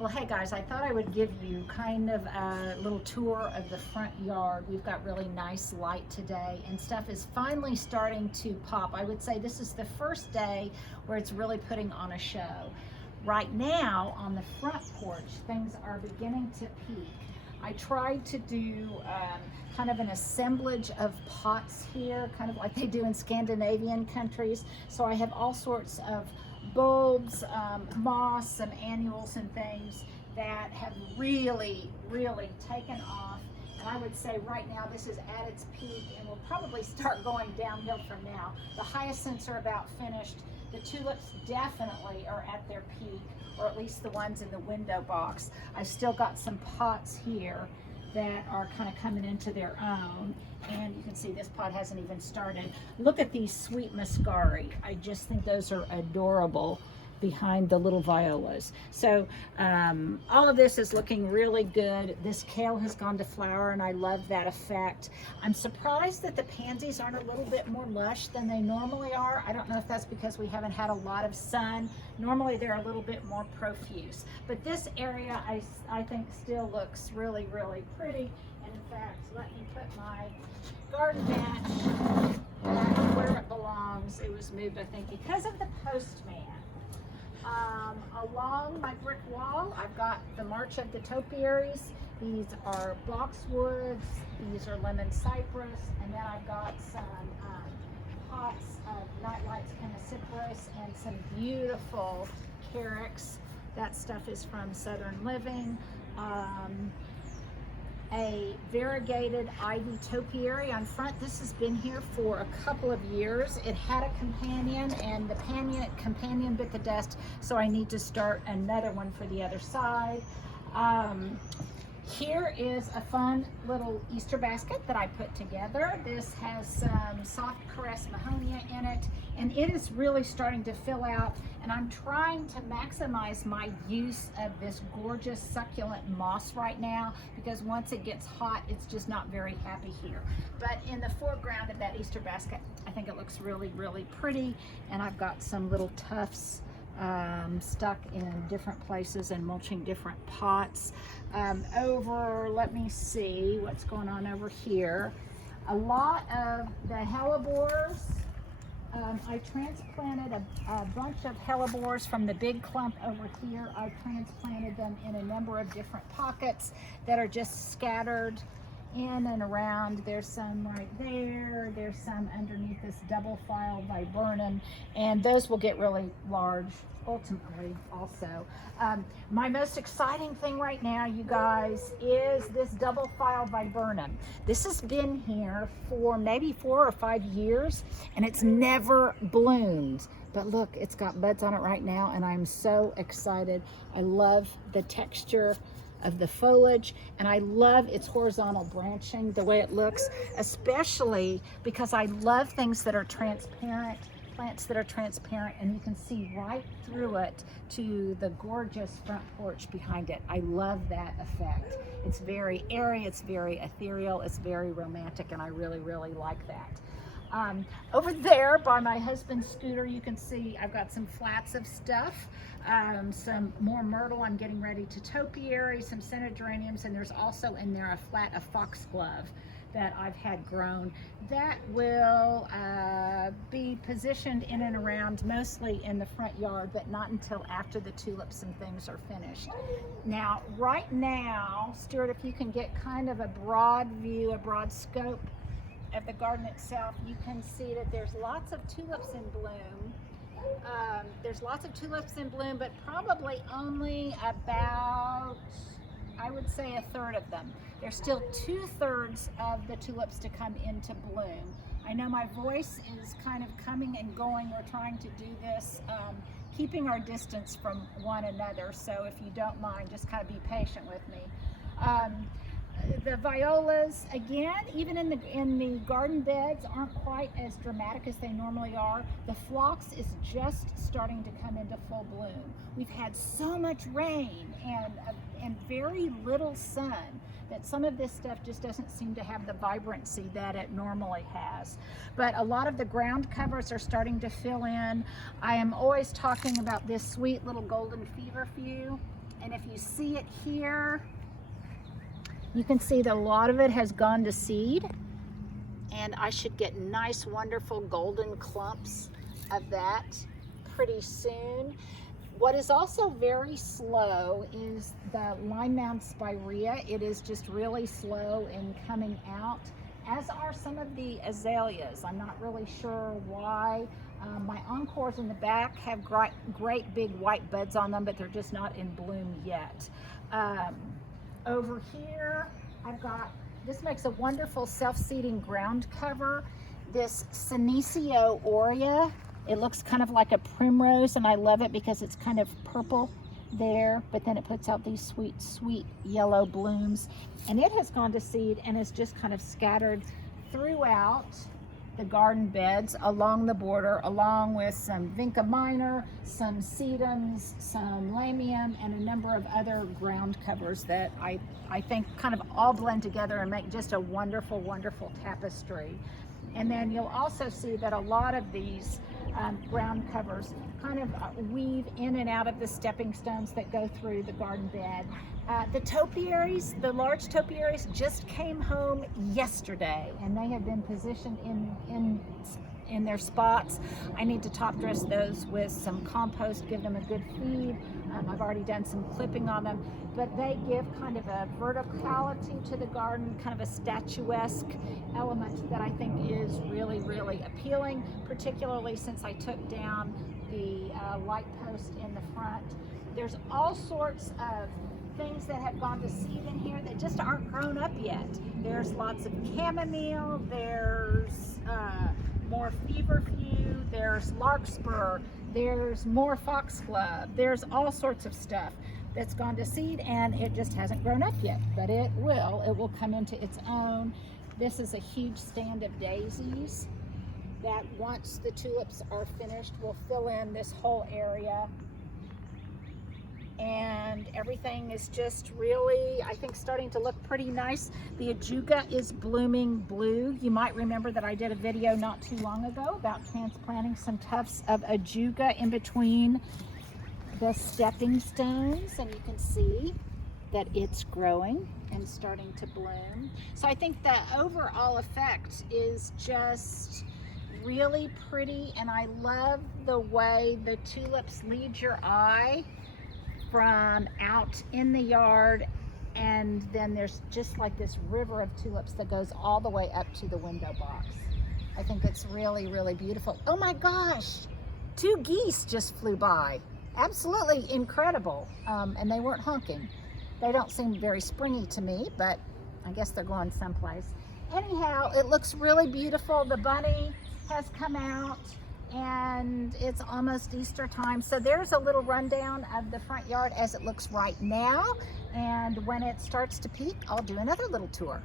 Well, hey guys, I thought I would give you kind of a little tour of the front yard. We've got really nice light today and stuff is finally starting to pop. I would say this is the first day where it's really putting on a show. Right now on the front porch, things are beginning to peak. I tried to do kind of an assemblage of pots here, kind of like they do in Scandinavian countries. So I have all sorts of bulbs, moss, some annuals and things that have really taken off. And I would say right now this is at its peak and will probably start going downhill from now. The hyacinths are about finished. The tulips definitely are at their peak, or at least the ones in the window box. I've still got some pots here that are kind of coming into their own. And you can see this pot hasn't even started. Look at these sweet muscari. I just think those are adorable behind the little violas. So all of this is looking really good. This kale has gone to flower and I love that effect. I'm surprised that the pansies aren't a little bit more lush than they normally are. I don't know if that's because we haven't had a lot of sun. Normally they're a little bit more profuse. But this area I think still looks really pretty. And in fact, let me put my garden bench back where it belongs. It was moved, I think, because of the postman. Along my brick wall, I've got the March of the Topiaries. These are boxwoods, these are lemon cypress, and then I've got some pots of nightlights chemiciferous and some beautiful carex. That stuff is from Southern Living. A variegated ivy topiary on front. This has been here for a couple of years. It had a companion and the companion bit the dust, so I need to start another one for the other side. Here is a fun little Easter basket that I put together. This has some soft caress mahonia in it, and it is really starting to fill out, and I'm trying to maximize my use of this gorgeous succulent moss right now, because once it gets hot, it's just not very happy here. But in the foreground of that Easter basket, I think it looks really pretty, and I've got some little tufts stuck in different places and mulching different pots. Let me see what's going on over here. A lot of the hellebores. I transplanted a bunch of hellebores from the big clump over here. I transplanted them in a number of different pockets that are just scattered in and around. There's some right there. There's some underneath this double file viburnum, and those will get really large ultimately also. My most exciting thing right now, you guys, is this double file viburnum. This has been here for maybe 4 or 5 years and it's never bloomed. But look, it's got buds on it right now and I'm so excited. I love the texture of the foliage, and I love its horizontal branching, the way it looks, especially because I love things that are transparent, plants that are transparent, and you can see right through it to the gorgeous front porch behind it. I love that effect. It's very airy, it's very ethereal, it's very romantic, and I really like that. Over there by my husband's scooter, you can see I've got some flats of stuff, some more myrtle I'm getting ready to topiary, some centenarians, and there's also in there a flat of foxglove that I've had grown. That will be positioned in and around, mostly in the front yard, but not until after the tulips and things are finished. Now, right now, Stuart, if you can get kind of a broad view, a broad scope of the garden itself, you can see that there's lots of tulips in bloom. There's lots of tulips in bloom, but probably only about, I would say, a third of them. There's still 2/3 of the tulips to come into bloom. I know my voice is kind of coming and going. We're trying to do this, keeping our distance from one another. So if you don't mind, just kind of be patient with me. The violas, again, even in the garden beds, aren't quite as dramatic as they normally are. The phlox is just starting to come into full bloom. We've had so much rain and very little sun that some of this stuff just doesn't seem to have the vibrancy that it normally has. But a lot of the ground covers are starting to fill in. I am always talking about this sweet little golden feverfew. And if you see it here, you can see that a lot of it has gone to seed, and I should get nice, wonderful golden clumps of that pretty soon. What is also very slow is the line mound spirea. It is just really slow in coming out, as are some of the azaleas. I'm not really sure why. My encores in the back have great big white buds on them, but they're just not in bloom yet. Over here, I've got, this makes a wonderful self-seeding ground cover. This Senecio Oriya. It looks kind of like a primrose, and I love it because it's kind of purple there, but then it puts out these sweet, sweet yellow blooms. And it has gone to seed and is just kind of scattered throughout the garden beds along the border, along with some vinca minor, some sedums, some lamium, and a number of other ground covers that I think kind of all blend together and make just a wonderful, wonderful tapestry. And then you'll also see that a lot of these ground covers kind of weave in and out of the stepping stones that go through the garden bed. The topiaries, the large topiaries, just came home yesterday, and they have been positioned in their spots. I need to top dress those with some compost, give them a good feed. I've already done some clipping on them, but they give kind of a verticality to the garden, kind of a statuesque element that I think is really, really appealing, particularly since I took down the light post in the front. There's all sorts of things that have gone to seed in here that just aren't grown up yet. There's lots of chamomile, there's more feverfew, there's larkspur, there's more foxglove, there's all sorts of stuff that's gone to seed, and it just hasn't grown up yet, but it will come into its own. This is a huge stand of daisies that, once the tulips are finished, will fill in this whole area. And everything is just really, I think, starting to look pretty nice. The ajuga is blooming blue. You might remember that I did a video not too long ago about transplanting some tufts of ajuga in between the stepping stones, and you can see that it's growing and starting to bloom. So I think the overall effect is just really pretty, and I love the way the tulips lead your eye from out in the yard, and then there's just like this river of tulips that goes all the way up to the window box. I think it's really, really beautiful. Oh my gosh, 2 geese just flew by. Absolutely incredible. And they weren't honking. They don't seem very springy to me, but I guess they're going someplace. Anyhow, it looks really beautiful. The bunny has come out, and it's almost Easter time. So there's a little rundown of the front yard as it looks right now. And when it starts to peak, I'll do another little tour.